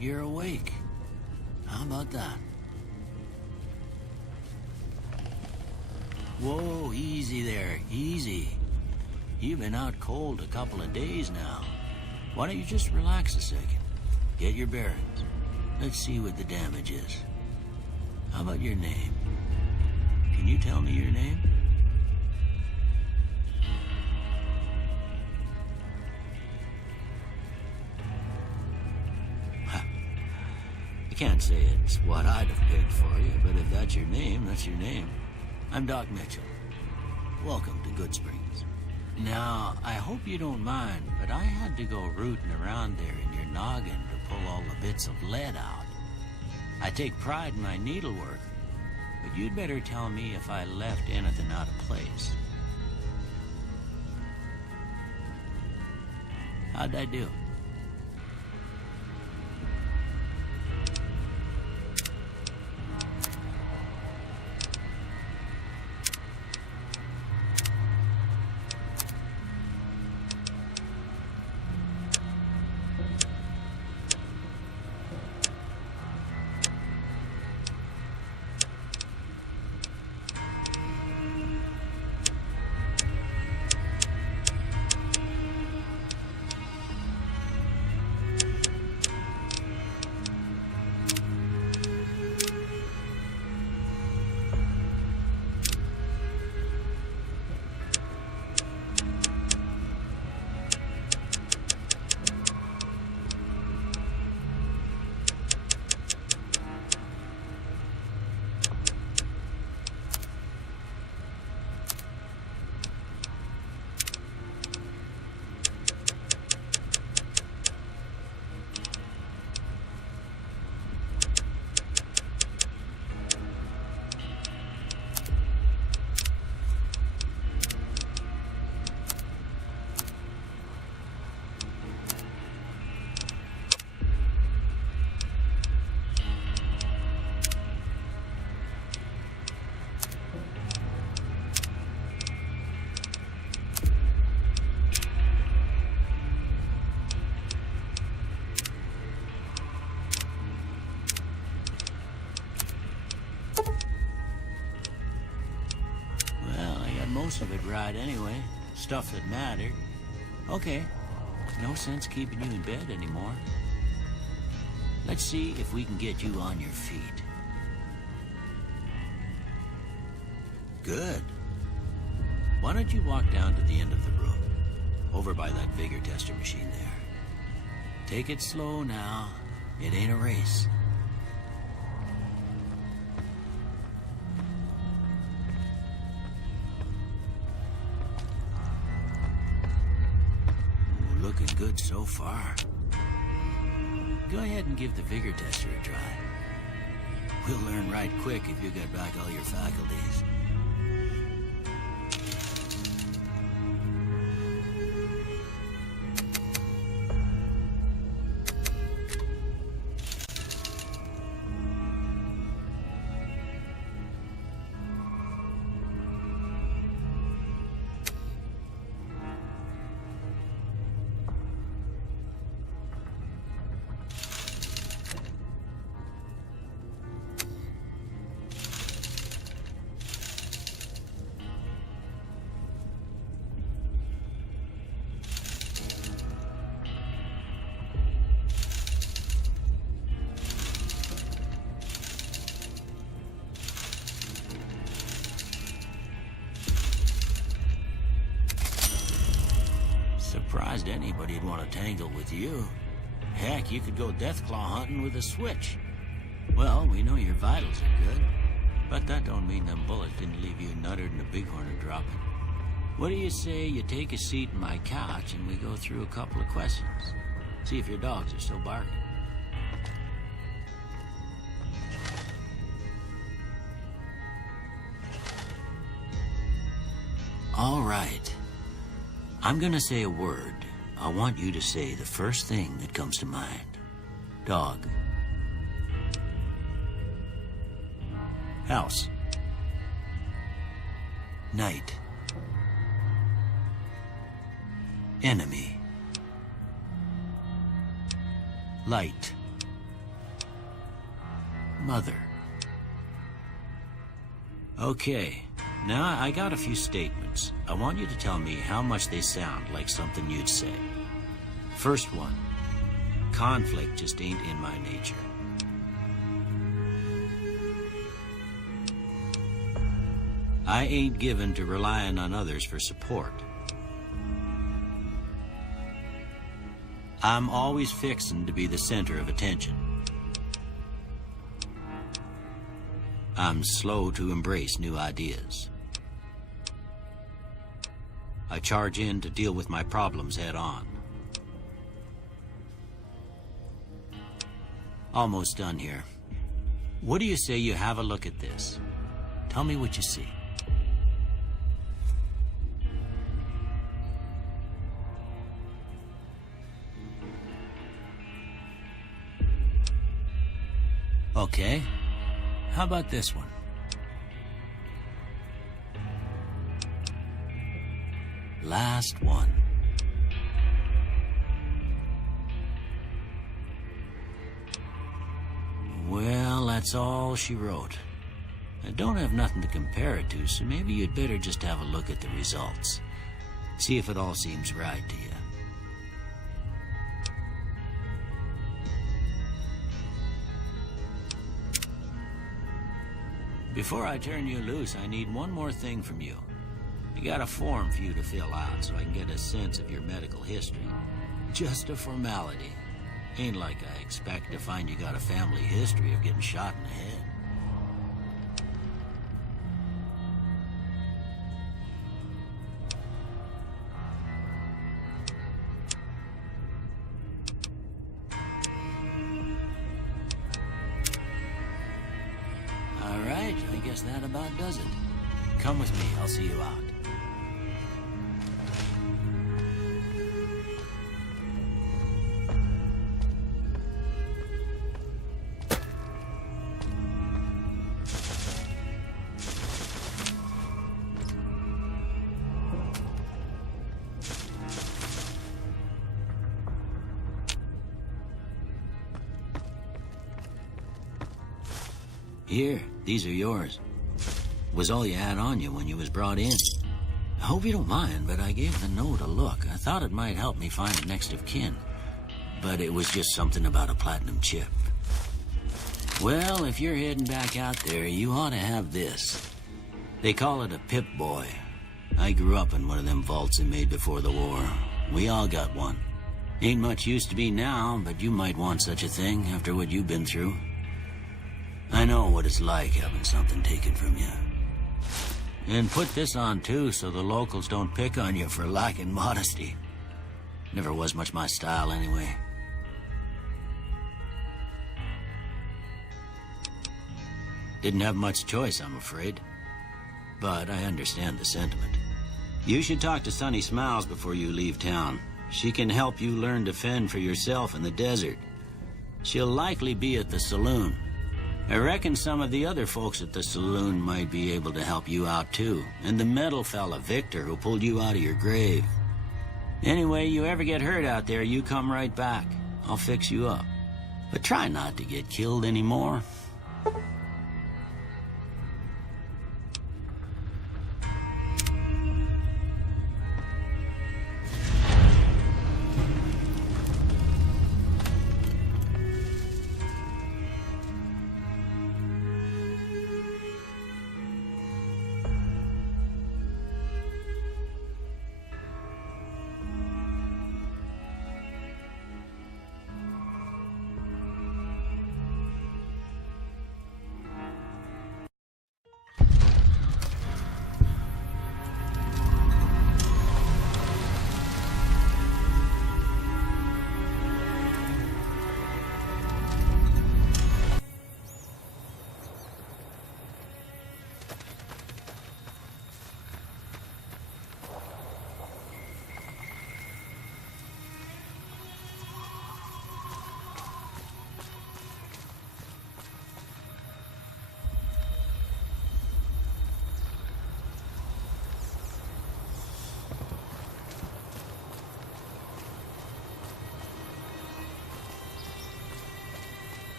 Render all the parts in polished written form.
you're awake. How about that? Whoa, easy there, easy. You've been out cold a couple of days now. Why don't you just relax a second? Get your bearings. Let's see what the damage is. How about your name? Can you tell me your name? I can't say it's what I'd have picked for you, but if that's your name, that's your name. I'm Doc Mitchell. Welcome to Good Springs. Now, I hope you don't mind, but I had to go rooting around there in your noggin to pull all the bits of lead out. I take pride in my needlework, but you'd better tell me if I left anything out of place. How'd I do? Most of it right anyway. Stuff that mattered. Okay. No sense keeping you in bed anymore. Let's see if we can get you on your feet. Good. Why don't you walk down to the end of the room, over by that vigor tester machine there. Take it slow now. It ain't a race. Looking good so far. Go ahead and give the vigor tester a try. We'll learn right quick if you get back all your faculties. Surprised anybody'd want to tangle with you. Heck, you could go deathclaw hunting with a switch. Well, we know your vitals are good, but that don't mean them bullets didn't leave you nuttered and a bighorn dropping. What do you say you take a seat in my couch and we go through a couple of questions? See if your dogs are still barking. All right. I'm gonna say a word. I want you to say the first thing that comes to mind. Dog. House. Night. Enemy. Light. mother. Okay, now I got a few statements. I want you to tell me how much they sound like something you'd say. First one, conflict just ain't in my nature. I ain't given to relying on others for support. I'm always fixin' to be the center of attention. I'm slow to embrace new ideas. I charge in to deal with my problems head on. Almost done here. What do you say you have a look at this? Tell me what you see. Okay, how about this one? Last one. Well, that's all she wrote. I don't have nothing to compare it to, so maybe you'd better just have a look at the results. See if it all seems right to you. Before I turn you loose, I need one more thing from you. I got a form for you to fill out so I can get a sense of your medical history. Just a formality. Ain't like I expect to find you got a family history of getting shot in the head. All right, I guess that about does it. Come with me, I'll see you out. Here, these are yours. Was all you had on you when you was brought in. I hope you don't mind, but I gave the note a look. I thought it might help me find a next of kin. But it was just something about a platinum chip. Well, if you're heading back out there, you ought to have this. They call it a Pip-Boy. I grew up in one of them vaults they made before the war. We all got one. Ain't much use to me now, but you might want such a thing after what you've been through. I know what it's like having something taken from you. And put this on too, so the locals don't pick on you for lacking modesty. Never was much my style anyway. Didn't have much choice, I'm afraid. But I understand the sentiment. You should talk to Sunny Smiles before you leave town. She can help you learn to fend for yourself in the desert. She'll likely be at the saloon. I reckon some of the other folks at the saloon might be able to help you out too. And the metal fella, Victor, who pulled you out of your grave. Anyway, you ever get hurt out there, you come right back. I'll fix you up. But try not to get killed anymore.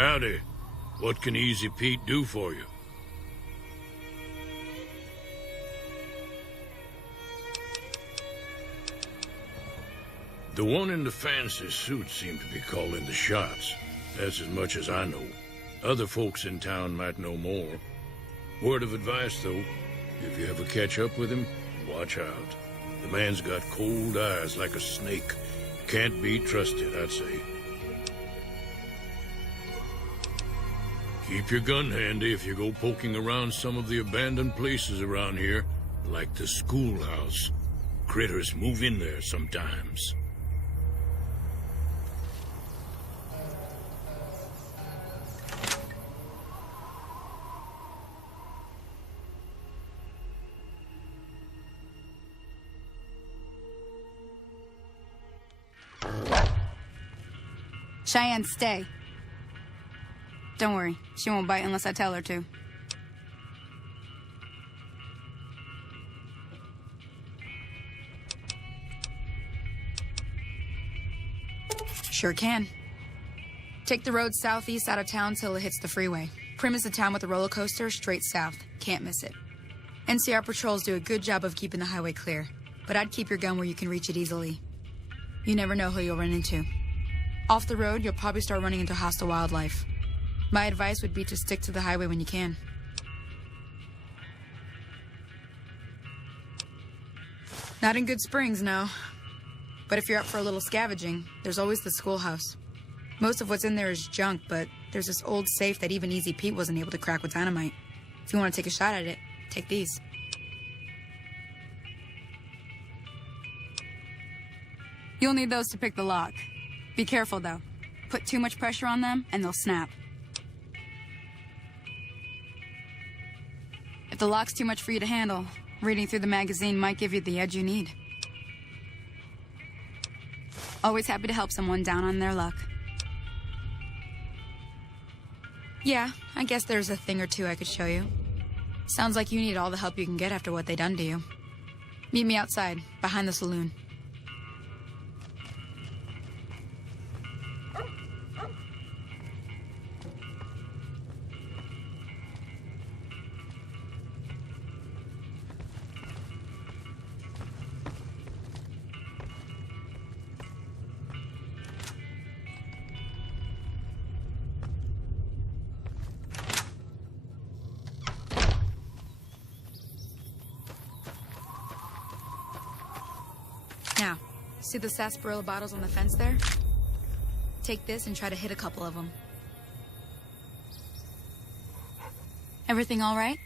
Howdy. What can Easy Pete do for you? The one in the fancy suit seemed to be calling the shots. That's as much as I know. Other folks in town might know more. Word of advice, though, if you ever catch up with him, watch out. The man's got cold eyes like a snake. Can't be trusted, I'd say. Keep your gun handy if you go poking around some of the abandoned places around here, like the schoolhouse. Critters move in there sometimes. Cheyenne, stay. Don't worry, she won't bite unless I tell her to. Sure can. Take the road southeast out of town till it hits the freeway. Prim is the town with a roller coaster straight south. Can't miss it. NCR patrols do a good job of keeping the highway clear, but I'd keep your gun where you can reach it easily. You never know who you'll run into. Off the road, you'll probably start running into hostile wildlife. My advice would be to stick to the highway when you can. Not in Good Springs, no. But if you're up for a little scavenging, there's always the schoolhouse. Most of what's in there is junk, but there's this old safe that even Easy Pete wasn't able to crack with dynamite. If you want to take a shot at it, take these. You'll need those to pick the lock. Be careful, though. Put too much pressure on them, and they'll snap. If the lock's too much for you to handle, reading through the magazine might give you the edge you need. Always happy to help someone down on their luck. Yeah, I guess there's a thing or two I could show you. Sounds like you need all the help you can get after what they done to you. Meet me outside, behind the saloon. Now, see the sarsaparilla bottles on the fence there? Take this and try to hit a couple of them. Everything all right?